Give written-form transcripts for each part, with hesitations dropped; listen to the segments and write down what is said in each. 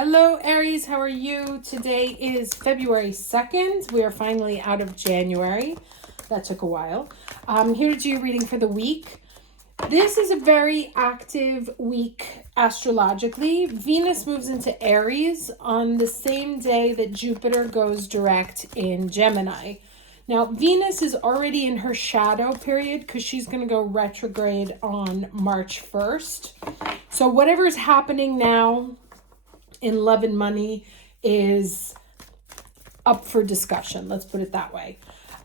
Hello, Aries. How are you? Today is February 2nd. We are finally out of January. That took a while. I'm here to do your reading for the week. This is a very active week astrologically. Venus moves into Aries on the same day that Jupiter goes direct in Gemini. Now, Venus is already in her shadow period because she's going to go retrograde on March 1st. So whatever is happening now in love and money is up for discussion. Let's put it that way.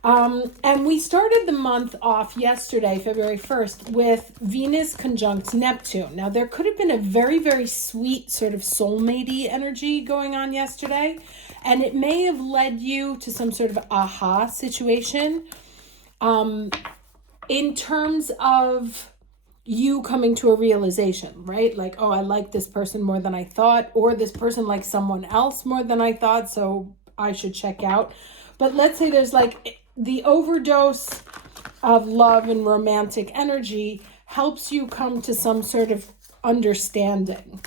And we started the month off yesterday, February 1st, with Venus conjunct Neptune. Now, there could have been a very, very sweet sort of soulmate-y energy going on yesterday, and it may have led you to some sort of aha situation in terms of you coming to a realization, right? Like, oh, I like this person more than I thought, or this person likes someone else more than I thought, so I should check out. But let's say there's like the overdose of love and romantic energy helps you come to some sort of understanding.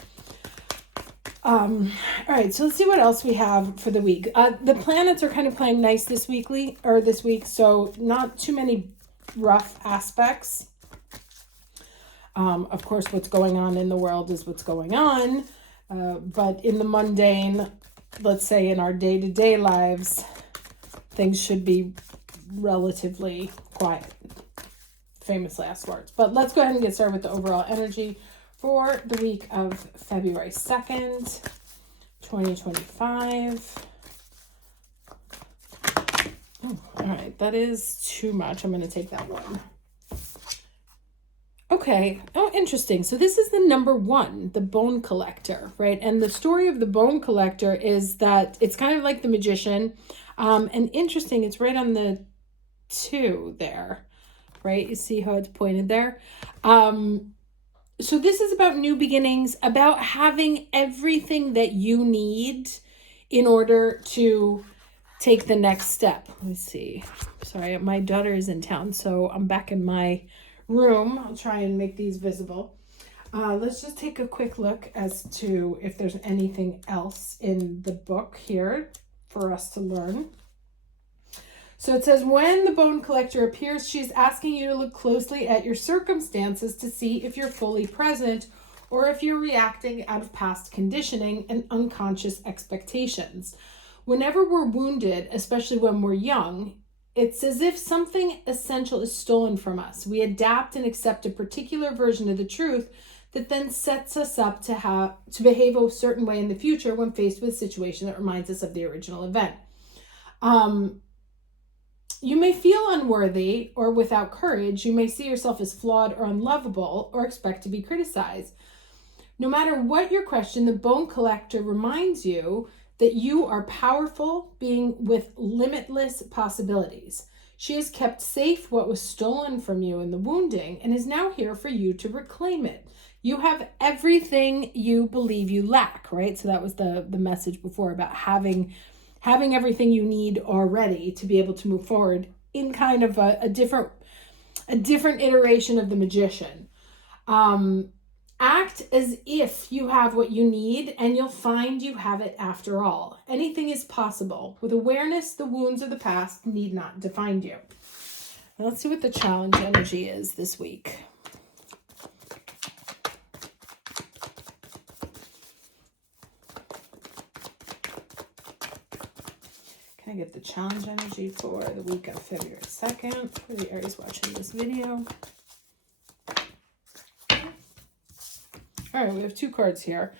All right, so let's see what else we have for the week. The planets are kind of playing nice this week, so not too many rough aspects. Of course, what's going on in the world is what's going on. But in the mundane, let's say in our day-to-day lives, things should be relatively quiet. Famous last words. But let's go ahead and get started with the overall energy for the week of February 2nd, 2025. Oh, all right, that is too much. I'm going to take that one. Okay. Oh, interesting. So this is the number 1, the bone collector, right? And the story of the bone collector is that it's kind of like the magician. And interesting, it's right on the 2 there, right? You see how it's pointed there? So this is about new beginnings, about having everything that you need in order to take the next step. Let me see. Sorry, my daughter is in town, so I'm back in my room. I'll try and make these visible. Let's just take a quick look as to if there's anything else in the book here for us to learn. So it says, when the bone collector appears, she's asking you to look closely at your circumstances to see if you're fully present or if you're reacting out of past conditioning and unconscious expectations. Whenever we're wounded, especially when we're young, it's as if something essential is stolen from us. We adapt and accept a particular version of the truth that then sets us up to behave a certain way in the future when faced with a situation that reminds us of the original event. You may feel unworthy or without courage. You may see yourself as flawed or unlovable or expect to be criticized. No matter what your question, the bone collector reminds you that you are powerful being with limitless possibilities. She has kept safe what was stolen from you in the wounding and is now here for you to reclaim it. You have everything you believe you lack, right? So that was the message before about having everything you need already to be able to move forward in kind of a different iteration of the magician. Act as if you have what you need, and you'll find you have it after all. Anything is possible. With awareness, the wounds of the past need not define you. Now let's see what the challenge energy is this week. Can I get the challenge energy for the week of February 2nd for the Aries watching this video? All right, we have 2 cards here.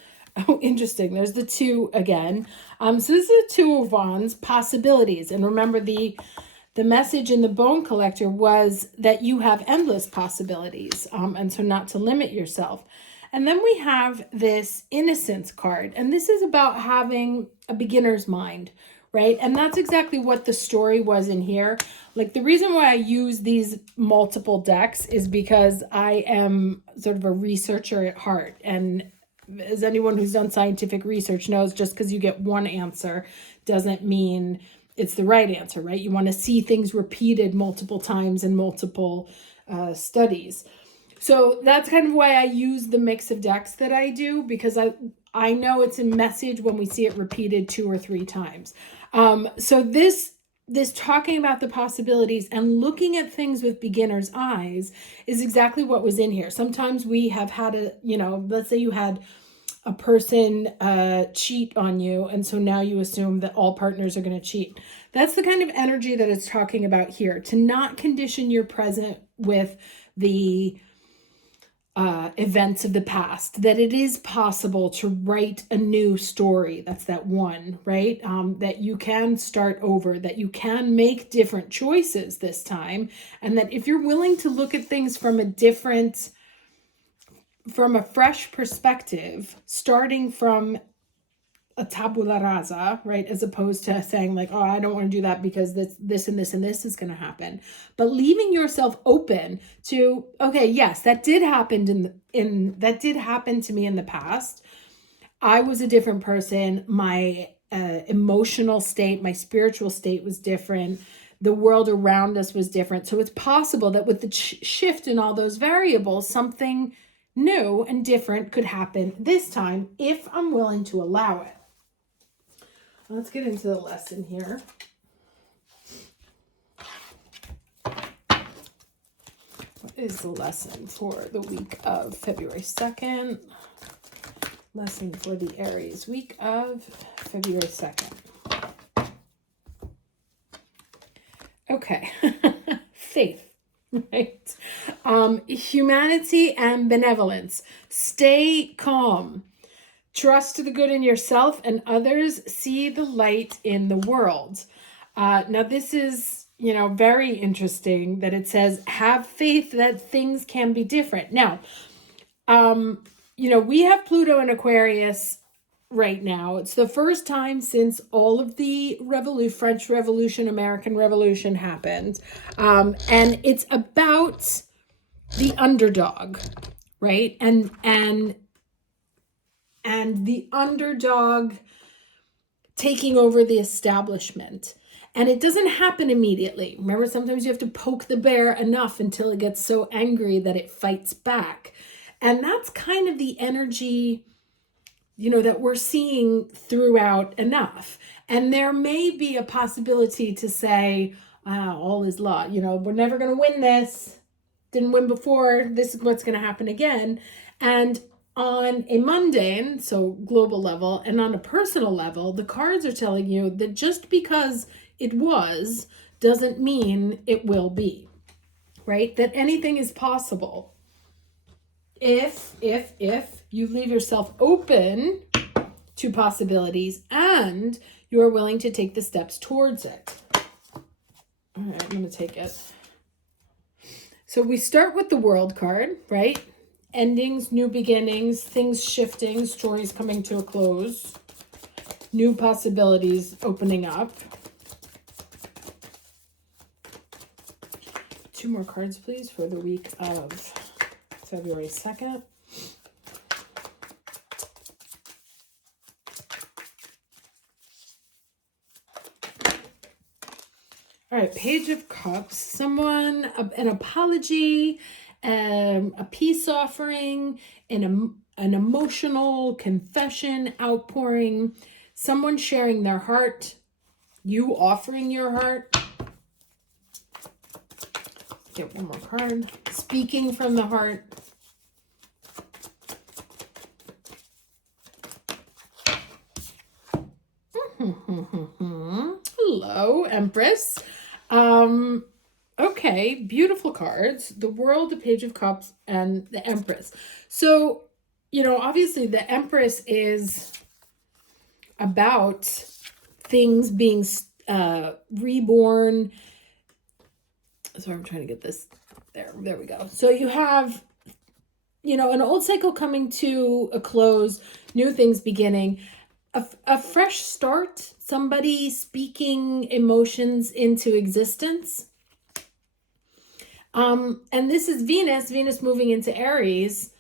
Oh, interesting. There's the 2 again. So this is the 2 of Wands, possibilities. And remember, the message in the bone collector was that you have endless possibilities. And so not to limit yourself. And then we have this innocence card. And this is about having a beginner's mind, right? And that's exactly what the story was in here. Like, the reason why I use these multiple decks is because I am sort of a researcher at heart. And as anyone who's done scientific research knows, just because you get one answer doesn't mean it's the right answer, right? You want to see things repeated multiple times in multiple studies. So that's kind of why I use the mix of decks that I do, because I know it's a message when we see it repeated 2 or 3 times. So this talking about the possibilities and looking at things with beginner's eyes is exactly what was in here. Sometimes we have had let's say you had a person cheat on you, and so now you assume that all partners are going to cheat. That's the kind of energy that it's talking about here. To not condition your present with the events of the past, that it is possible to write a new story. That's that one, right? That you can start over, that you can make different choices this time, and that if you're willing to look at things from a fresh perspective, starting from a tabula rasa, right? As opposed to saying like, oh, I don't want to do that because this and this and this is going to happen. But leaving yourself open to, okay, yes, that did happen that did happen to me in the past. I was a different person. My emotional state, my spiritual state was different. The world around us was different. So it's possible that with the shift in all those variables, something new and different could happen this time if I'm willing to allow it. Let's get into the lesson here. What is the lesson for the week of February 2nd? Lesson for the Aries week of February 2nd. Okay. Faith, right? Humanity and benevolence. Stay calm. Trust the good in yourself and others. See the light in the world. Now, this is, very interesting that it says, have faith that things can be different. Now, we have Pluto in Aquarius right now. It's the first time since all of the French Revolution, American Revolution happened. And it's about the underdog, right? And the underdog taking over the establishment. And it doesn't happen immediately. Remember, sometimes you have to poke the bear enough until it gets so angry that it fights back. And that's kind of the energy, that we're seeing throughout enough. And there may be a possibility to say, all is law. We're never going to win this. Didn't win before. This is what's going to happen again. And on a mundane, so global level, and on a personal level, the cards are telling you that just because it was doesn't mean it will be, right? That anything is possible if you leave yourself open to possibilities and you're willing to take the steps towards it. All right, I'm going to take it. So we start with the World card, right? Endings, new beginnings, things shifting, stories coming to a close, new possibilities opening up. 2 more cards, please, for the week of February 2nd. All right, Page of Cups. Someone, an apology, a peace offering, an emotional confession, outpouring, someone sharing their heart, you offering your heart. Get one more card. Speaking from the heart. Hello, Empress. Okay, beautiful cards. The World, the Page of Cups, and the Empress. So, obviously the Empress is about things being reborn. Sorry, I'm trying to get this. There we go. So you have, an old cycle coming to a close, new things beginning, a fresh start, somebody speaking emotions into existence. And this is Venus moving into Aries.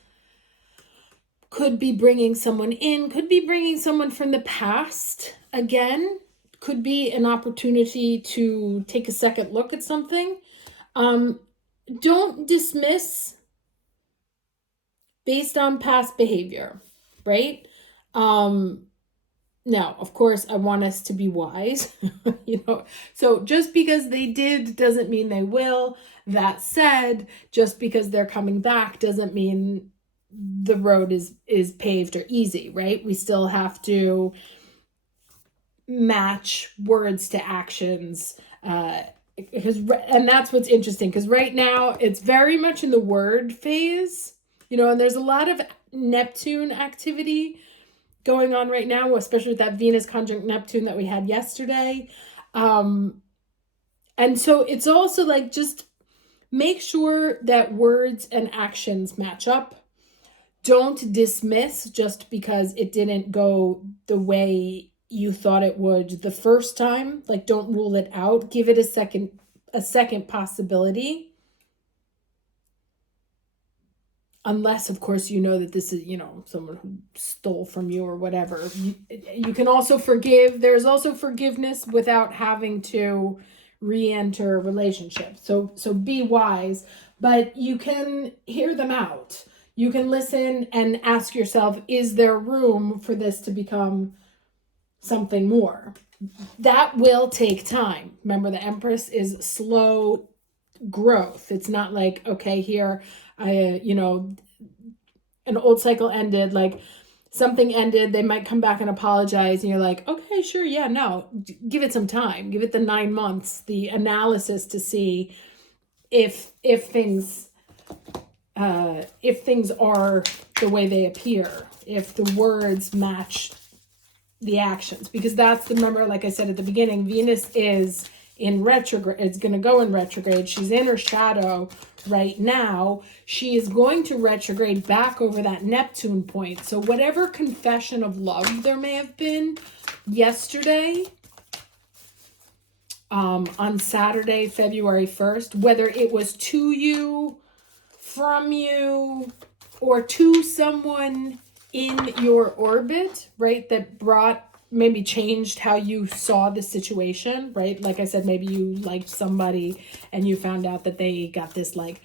Could be bringing someone in, could be bringing someone from the past again, could be an opportunity to take a second look at something. Don't dismiss based on past behavior, right? Now, of course, I want us to be wise, So just because they did doesn't mean they will. That said, just because they're coming back doesn't mean the road is paved or easy, right? We still have to match words to actions, and that's what's interesting, because right now it's very much in the word phase, and there's a lot of Neptune activity going on right now, especially with that Venus conjunct Neptune that we had yesterday. And so it's also like, just make sure that words and actions match up. Don't dismiss just because it didn't go the way you thought it would the first time. Like, don't rule it out. Give it a second possibility. Unless, of course, you know that this is, someone who stole from you or whatever. You can also forgive. There's also forgiveness without having to re-enter a relationship. So be wise, but you can hear them out. You can listen and ask yourself, is there room for this to become something more? That will take time. Remember, the Empress is slow growth. It's not like, okay, here, an old cycle ended, like something ended, they might come back and apologize, and you're like, okay, sure, yeah, no, give it some time, give it the 9 months, the analysis to see if things are the way they appear, if the words match the actions. Because remember, like I said at the beginning, Venus is in retrograde. It's going to go in retrograde. She's in her shadow right now. She is going to retrograde back over that Neptune point. So whatever confession of love there may have been yesterday, on Saturday, February 1st, whether it was to you, from you, or to someone in your orbit, right, that maybe changed how you saw the situation, right? Like I said, maybe you liked somebody and you found out that they got this like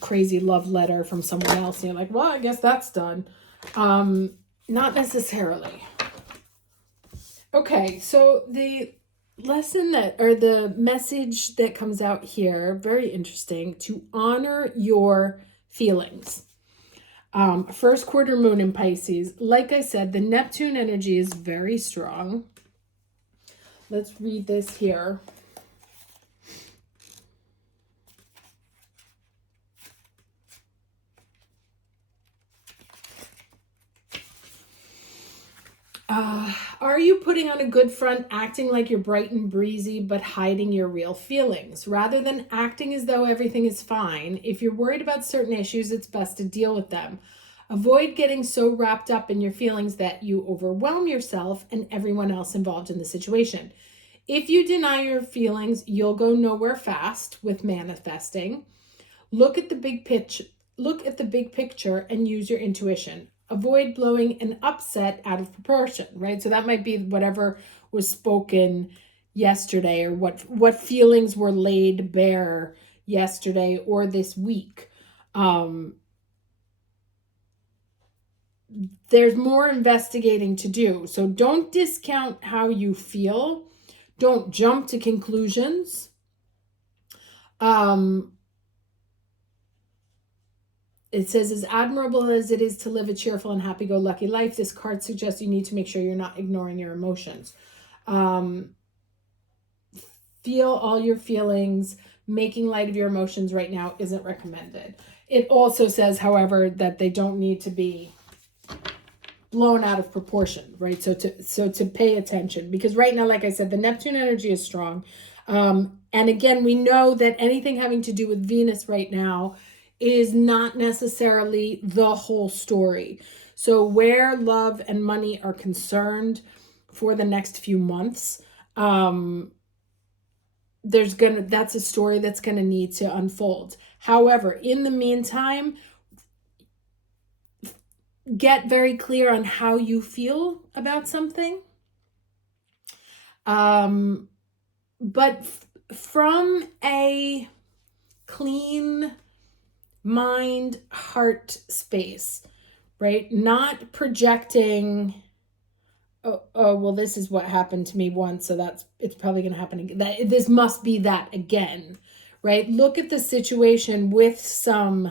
crazy love letter from someone else, and you're like, well, I guess that's done. Not necessarily. Okay, so the the message that comes out here, very interesting, to honor your feelings. First quarter moon in Pisces. Like I said, the Neptune energy is very strong. Let's read this here. Are you putting on a good front, acting like you're bright and breezy, but hiding your real feelings? Rather than acting as though everything is fine, if you're worried about certain issues, it's best to deal with them. Avoid getting so wrapped up in your feelings that you overwhelm yourself and everyone else involved in the situation. If you deny your feelings, you'll go nowhere fast with manifesting. Look at the big picture and use your intuition. Avoid blowing an upset out of proportion, right? So that might be whatever was spoken yesterday, or what feelings were laid bare yesterday or this week. There's more investigating to do. So don't discount how you feel. Don't jump to conclusions. It says, as admirable as it is to live a cheerful and happy-go-lucky life, this card suggests you need to make sure you're not ignoring your emotions. Feel all your feelings. Making light of your emotions right now isn't recommended. It also says, however, that they don't need to be blown out of proportion, right? So to pay attention, because right now, like I said, the Neptune energy is strong. And again, we know that anything having to do with Venus right now is not necessarily the whole story. So where love and money are concerned for the next few months, that's a story that's gonna need to unfold. However, in the meantime, get very clear on how you feel about something. But from a clean mind, heart space, right? Not projecting, well, this is what happened to me once, so it's probably going to happen again. This must be that again, right? Look at the situation with some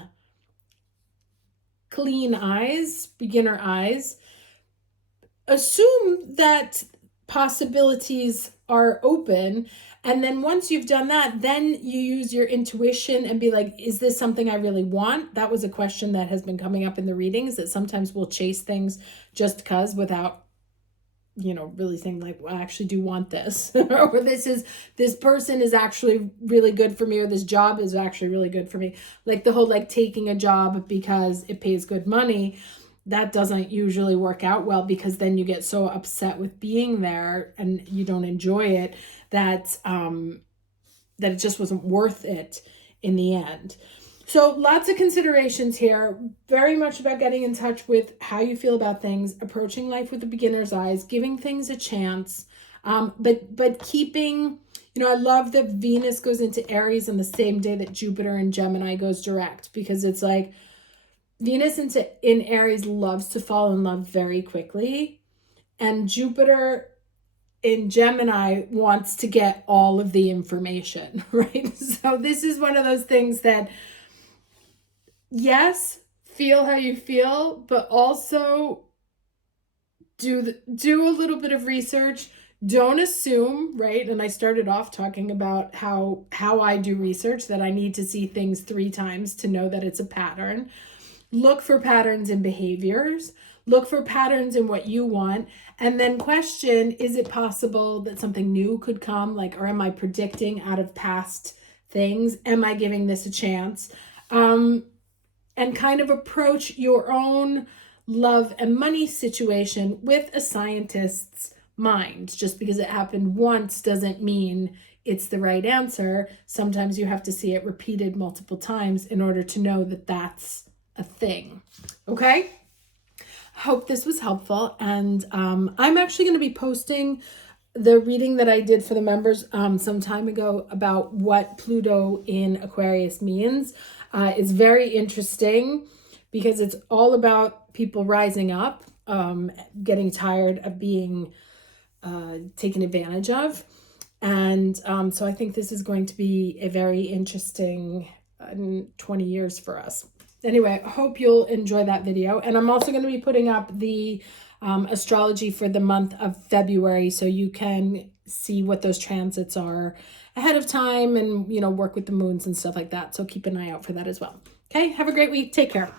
clean eyes, beginner eyes. Assume that possibilities are open, and then once you've done that, then you use your intuition and be like, is this something I really want? That was a question that has been coming up in the readings, that sometimes we'll chase things just because, without really saying like, well, I actually do want this, or this person is actually really good for me, or this job is actually really good for me. Like the whole like taking a job because it pays good money, that doesn't usually work out well, because then you get so upset with being there and you don't enjoy it, that it just wasn't worth it in the end. So lots of considerations here, very much about getting in touch with how you feel about things, approaching life with a beginner's eyes, giving things a chance, but keeping, I love that Venus goes into Aries on the same day that Jupiter in Gemini goes direct, because it's like Venus in Aries loves to fall in love very quickly, and Jupiter in Gemini wants to get all of the information, right? So this is one of those things that, yes, feel how you feel, but also do a little bit of research. Don't assume, right? And I started off talking about how I do research, that I need to see things 3 times to know that it's a pattern. Look for patterns in behaviors. Look for patterns in what you want. And then question, is it possible that something new could come? Like, or am I predicting out of past things? Am I giving this a chance? And kind of approach your own love and money situation with a scientist's mind. Just because it happened once doesn't mean it's the right answer. Sometimes you have to see it repeated multiple times in order to know that that's a thing. Okay? Hope this was helpful. And I'm actually going to be posting the reading that I did for the members some time ago about what Pluto in Aquarius means. It's very interesting because it's all about people rising up, getting tired of being taken advantage of. And so I think this is going to be a very interesting 20 years for us. Anyway, I hope you'll enjoy that video. And I'm also going to be putting up the astrology for the month of February, so you can see what those transits are ahead of time and, work with the moons and stuff like that. So keep an eye out for that as well. Okay, have a great week. Take care.